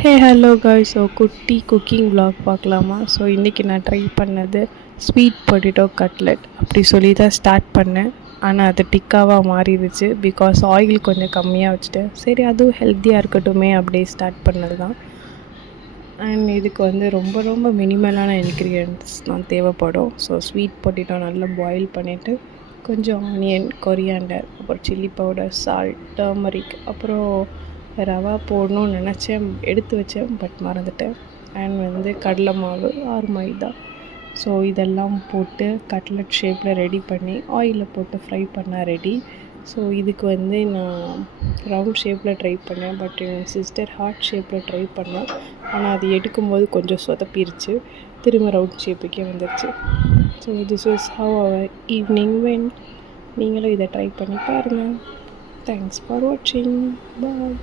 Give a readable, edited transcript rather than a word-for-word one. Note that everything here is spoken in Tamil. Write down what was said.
Hey hello guys. ஸோ குட்டி குக்கிங் vlog பார்க்கலாமா? ஸோ இன்றைக்கி நான் ட்ரை பண்ணது ஸ்வீட் பொட்டேட்டோ கட்லெட் அப்படி சொல்லி தான் ஸ்டார்ட் பண்ணேன். ஆனால் அது டிக்காவாக மாறிடுச்சு பிகாஸ் ஆயில் கொஞ்சம் கம்மியாக வச்சுட்டேன். சரி, அதுவும் ஹெல்த்தியாக இருக்கட்டுமே அப்படியே ஸ்டார்ட் பண்ணது தான். அண்ட் இதுக்கு வந்து ரொம்ப ரொம்ப மினிமலான இன்க்ரீடியன்ட்ஸ் தான் தேவைப்படும். ஸோ ஸ்வீட் பொட்டேட்டோ நல்லா பாயில் பண்ணிவிட்டு கொஞ்சம் ஆனியன், கொரியாண்டர், அப்புறம் சில்லி பவுடர், சால்ட், டர்மரிக், அப்புறம் ரவா போடணும்னு நினச்சேன், எடுத்து வச்சேன், பட் மறந்துட்டேன். அண்ட் வந்து கடலை மாவு ஆர் மைதா. ஸோ இதெல்லாம் போட்டு கட்லெட் ஷேப்பில் ரெடி பண்ணி ஆயிலில் போட்டு ஃப்ரை பண்ணால் ரெடி. ஸோ இதுக்கு வந்து நான் ரவுண்ட் ஷேப்பில் ட்ரை பண்ணேன், பட் என் சிஸ்டர் ஹார்ட் ஷேப்பில் ட்ரை பண்ணேன். ஆனால் அது எடுக்கும்போது கொஞ்சம் சொதப்பிருச்சு, திரும்ப ரவுண்ட் ஷேப்புக்கே வந்துடுச்சு. So this is how our evening went. நீங்களும் இதை ட்ரை பண்ணி பாருங்கள். தேங்க்ஸ் ஃபார் வாட்சிங். பாய்.